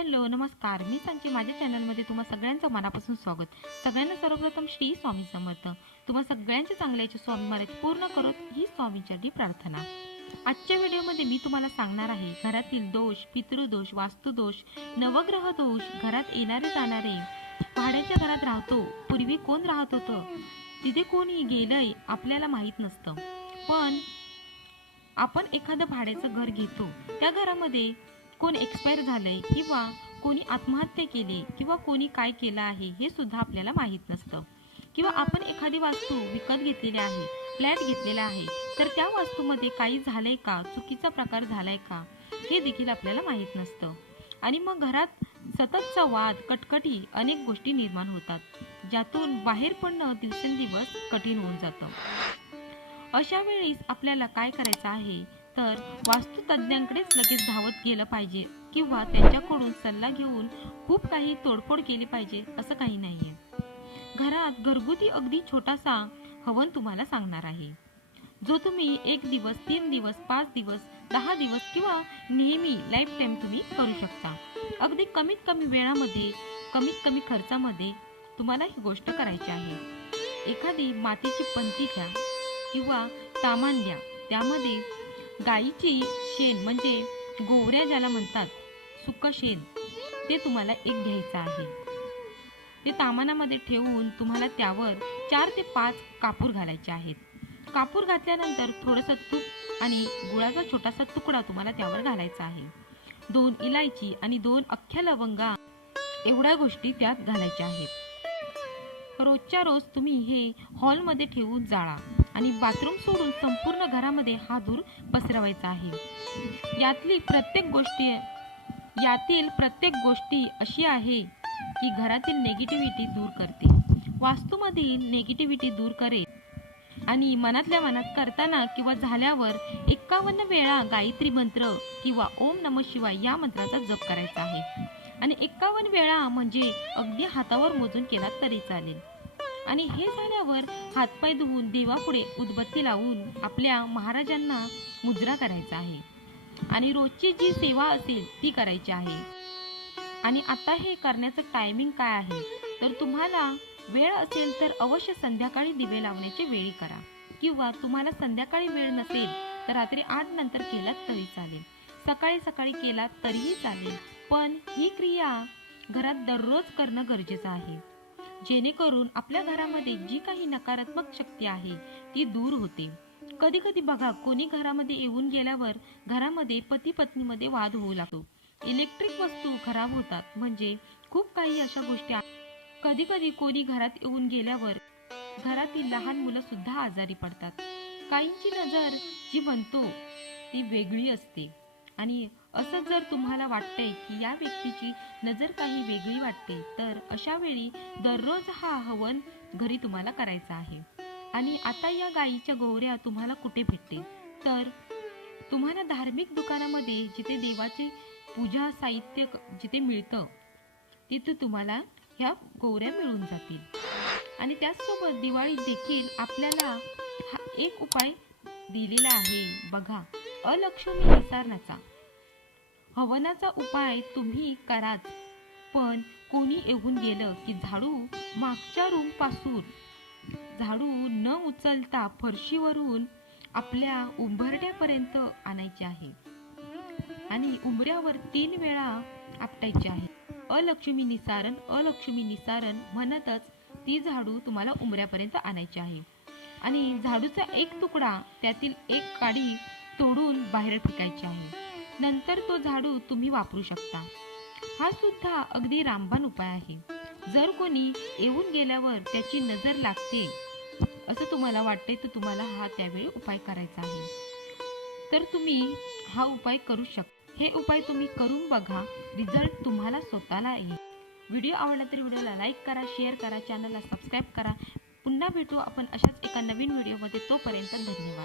Hello नमस्कार. मी सांची माझ्या चॅनलमध्ये तुम्हा सगळ्यांचं मनापासून स्वागत. सगळ्यांना सर्वप्रथम श्री स्वामी समर्थ. तुम्हा सगळ्यांच्या चांगल्याचे स्वामी महाराज पूर्ण करत ही स्वामींच्यासाठी प्रार्थना. आजच्या व्हिडिओमध्ये मी तुम्हाला सांगणार आहे घरातील दोष पितृदोष वास्तुदोष नवग्रह दोष घरात येणारे जाणारे भाड्याच्या घरात राहतो पूर्वी कोण राहत होतं? तिथे कोणी गेलंय आपल्याला माहीत नसतं. पण आपण एखादं भाड्याचं घर घेतो. त्या घरामध्ये कोण एक्सपायर झालंय किंवा कोणी आत्महत्या केली किंवा कोणी काय केलं आहे हे सुद्धा आपल्याला माहीत नसतं. किंवा आपण एखादी वास्तू विकत घेतलेली आहे फ्लॅट घेतलेला आहे तर त्या वास्तूमध्ये काही झालंय का? चुकीचा प्रकार झालाय का? हे देखील आपल्याला माहीत नसतं. आणि मग घरात सततचा वाद कटकटी अनेक गोष्टी निर्माण होतात ज्यातून बाहेर पडणं दिवसेंदिवस कठीण होऊन जातं. अशा वेळेस आपल्याला काय करायचं आहे? तर वास्तुतज्ञांकडेच लगेच धावत गेलं पाहिजे किंवा त्यांच्याकडून सल्ला घेऊन खूप काही तोडफोड केली पाहिजे असं काही नाहीये. घरात घरगुती अगदी छोटासा हवन तुम्हाला सांगणार आहे. जो तुम्ही एक दिवस तीन दिवस पाच दिवस दहा दिवस किंवा नेहमी लाईफ टाईम तुम्ही करू शकता. अगदी कमीत कमी वेळामध्ये कमीत कमी खर्चामध्ये तुम्हाला ही गोष्ट करायची आहे. एखादी मातीची पंती घ्या किंवा तामान घ्या. त्यामध्ये गाईची शेण म्हणजे गोवऱ्या ज्याला म्हणतात सुक्क शेण ते तुम्हाला एक घ्यायचं आहे. ते तामानामध्ये ठेवून तुम्हाला त्यावर चार ते पाच कापूर घालायचे आहेत. कापूर घातल्यानंतर थोडंसं तूप आणि गुळाचा छोटासा तुकडा तुम्हाला त्यावर घालायचा आहे. दोन इलायची आणि दोन अख्ख्या लवंगा एवढ्या गोष्टी त्यात घालायच्या आहेत. रोजच्या रोज तुम्ही हे हॉलमध्ये ठेवून जाळा. आणि बाथरूम सोडून संपूर्ण घरामध्ये हा धूर पसरवायचा आहे. यातली प्रत्येक गोष्टी यातील प्रत्येक गोष्टी अशी आहे की घरातील नेगेटिव्हिटी दूर करते. वास्तूमधील नेगेटिव्हिटी दूर करेल. आणि मनातल्या मनात करताना किंवा झाल्यावर एकावन्न वेळा गायत्री मंत्र किंवा ओम नम शिवाय या मंत्राचा जप करायचा आहे. आणि एक्कावन्न वेळा म्हणजे अगदी हातावर मोजून केला तरी चालेल. आणि हे झाल्यावर हातपाय धुवून देवापुढे उदबत्ती लावून आपल्या महाराजांना मुजरा करायचा आहे. आणि रोजची जी सेवा असेल ती करायची आहे. आणि आता हे करण्याचं टायमिंग काय आहे? तर तुम्हाला वेळ असेल तर अवश्य संध्याकाळी दिवे लावण्याची वेळी करा. किंवा तुम्हाला संध्याकाळी वेळ नसेल तर रात्री आठ नंतर केलात तरी चालेल. सकाळी सकाळी केलात तरीही चालेल. पण ही क्रिया घरात दररोज करणं गरजेचं आहे. जेणेकरून आपल्या घरामध्ये जी काही नकारात्मक शक्ती आहे ती दूर होते. कधी कधी बघा कोणी घरामध्ये येऊन गेल्यावर घरामध्ये पती पत्नीमध्ये वाद होऊ लागतो. इलेक्ट्रिक वस्तू खराब होतात म्हणजे खूप काही अशा गोष्टी कधी कधी कोणी घरात येऊन गेल्यावर घरातील लहान मुलं सुद्धा आजारी पडतात. काहींची नजर जी म्हणतो ती वेगळी असते. आणि असं जर तुम्हाला वाटतंय की या व्यक्तीची नजर काही वेगळी वाटते तर अशा वेळी दररोज हा हवन घरी तुम्हाला करायचा आहे. आणि आता या गायीच्या गोवऱ्या तुम्हाला कुठे भेटते तर तुम्हाला धार्मिक दुकानामध्ये जिथे देवाचे पूजा साहित्य जिथे मिळतं तिथे तुम्हाला ह्या गोवऱ्या मिळून जातील. आणि त्याचसोबत दिवाळीत देखील आपल्याला हा एक उपाय दिलेला आहे. बघा अलक्षणी निसारणाचा हवनाचा उपाय तुम्ही कराच. पण कोणी येऊन गेलं की झाडू मागच्या रूमपासून झाडू न उचलता फरशीवरून आपल्या उंबरड्यापर्यंत आणायचे आहे. आणि उंबऱ्यावर तीन वेळा आपटायचे आहे. अलक्ष्मी निसारण अलक्ष्मी निसारण म्हणतच ती झाडू तुम्हाला उंबऱ्यापर्यंत आणायची आहे. आणि झाडूचा एक तुकडा त्यातील एक काडी तोडून बाहेर फेकायची आहे. नंतर तो झाडू तुम्ही वापरू शकता. हा सुद्धा अगदी रामबाण उपाय आहे. जर कोणी येऊन गेल्यावर त्याची नजर लागते असं तुम्हाला वाटते तर तुम्हाला हा त्यावेळी उपाय करायचा आहे. तर तुम्ही हा उपाय करू शकता हे उपाय तुम्ही करून बघा. रिझल्ट तुम्हाला स्वतःला येईल. व्हिडिओ आवडला तर व्हिडिओला लाईक करा शेअर करा चॅनलला सबस्क्राईब करा. पुन्हा भेटू आपण अशाच एका नवीन व्हिडिओमध्ये. तोपर्यंत धन्यवाद.